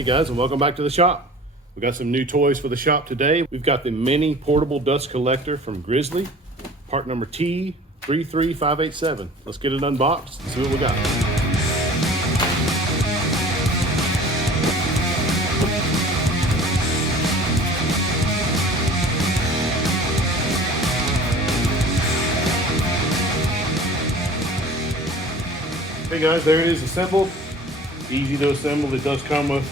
Hey guys, and welcome back to the shop. We got some new toys for the shop today. We've got the mini portable dust collector from Grizzly, part number T33587. Let's get it unboxed and see what we got. Hey guys, there it is assembled. Easy to assemble. It does come with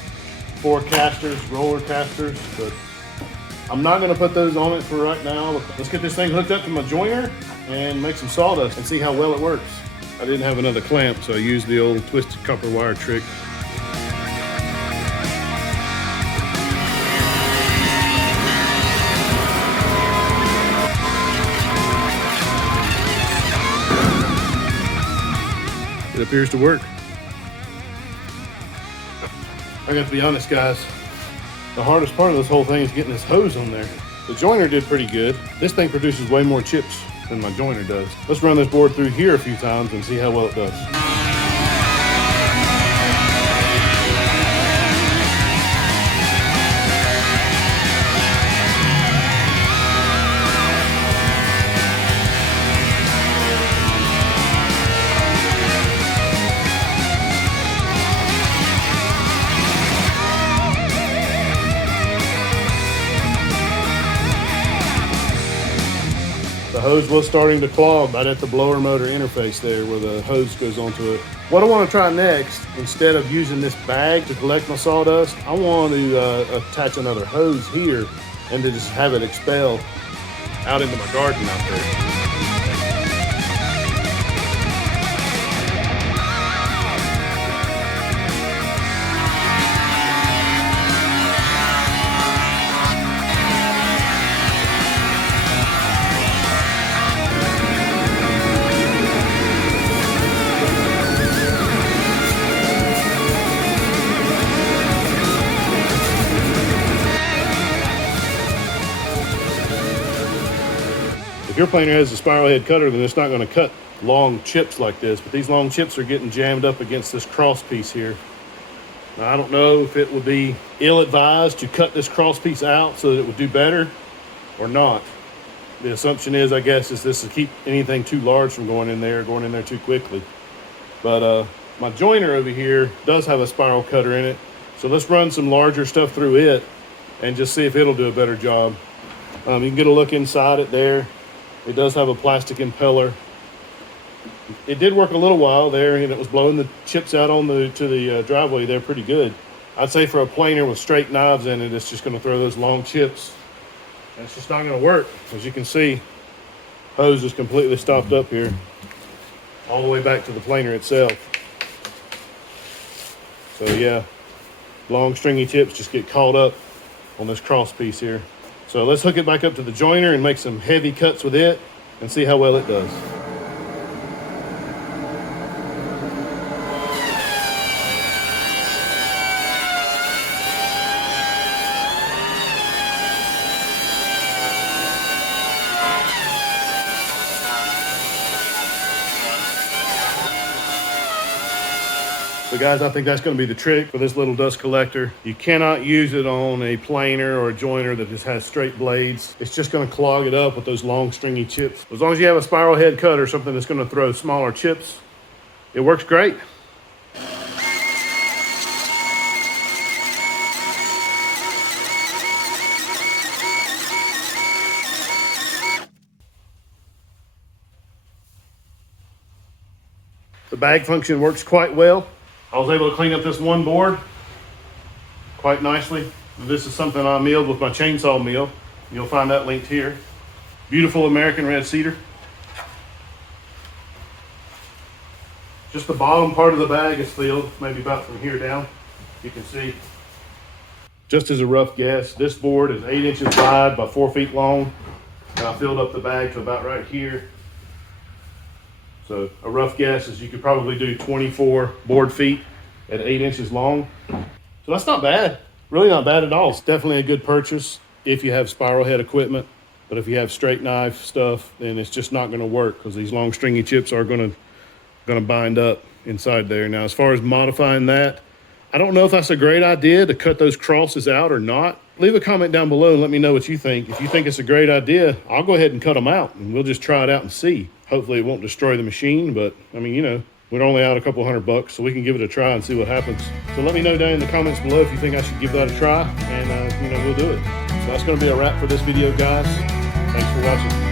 4 casters, roller casters, but I'm not going to put those on it for right now. Let's get this thing hooked up to my joiner and make some sawdust and see how well it works. I didn't have another clamp, so I used the old twisted copper wire trick. It appears to work. I got to be honest, guys, the hardest part of this whole thing is getting this hose on there. The joiner did pretty good. This thing produces way more chips than my joiner does. Let's run this board through here a few times and see how well it does. The hose was starting to clog right at the blower motor interface there where the hose goes onto it. What I want to try next, instead of using this bag to collect my sawdust, I want to attach another hose here and to just have it expel out into my garden out there. If your planer has a spiral head cutter, then it's not going to cut long chips like this, but these long chips are getting jammed up against this cross piece here. Now, I don't know if it would be ill-advised to cut this cross piece out so that it would do better or not. The assumption is, I guess, is this to keep anything too large from going in there too quickly. But my joiner over here does have a spiral cutter in it, so let's run some larger stuff through it and just see if it'll do a better job. You can get a look inside it there. It does have a plastic impeller. It did work a little while there, and it was blowing the chips out on to the driveway there pretty good. I'd say for a planer with straight knives in it, it's just going to throw those long chips, and it's just not going to work. As you can see, hose is completely stopped up here, all the way back to the planer itself. So yeah, long stringy chips just get caught up on this cross piece here. So let's hook it back up to the joiner and make some heavy cuts with it and see how well it does. So guys, I think that's going to be the trick for this little dust collector. You cannot use it on a planer or a joiner that just has straight blades. It's just going to clog it up with those long stringy chips. As long as you have a spiral head cutter, something that's going to throw smaller chips, it works great. The bag function works quite well. I was able to clean up this one board quite nicely. This is something I milled with my chainsaw mill. You'll find that linked here. Beautiful American red cedar. Just the bottom part of the bag is filled, maybe about from here down. You can see. Just as a rough guess, this board is 8 inches wide by 4 feet long. And I filled up the bag to about right here. So a rough guess is you could probably do 24 board feet at 8 inches long. So that's not bad, really not bad at all. It's definitely a good purchase if you have spiral head equipment, but if you have straight knife stuff, then it's just not gonna work because these long stringy chips are gonna bind up inside there. Now, as far as modifying that, I don't know if that's a great idea to cut those crosses out or not. Leave a comment down below and let me know what you think. If you think it's a great idea, I'll go ahead and cut them out and we'll just try it out and see. Hopefully it won't destroy the machine, but I mean, you know, we're only out a couple $100, so we can give it a try and see what happens. So let me know down in the comments below if you think I should give that a try, and you know, we'll do it. So that's gonna be a wrap for this video, guys. Thanks for watching.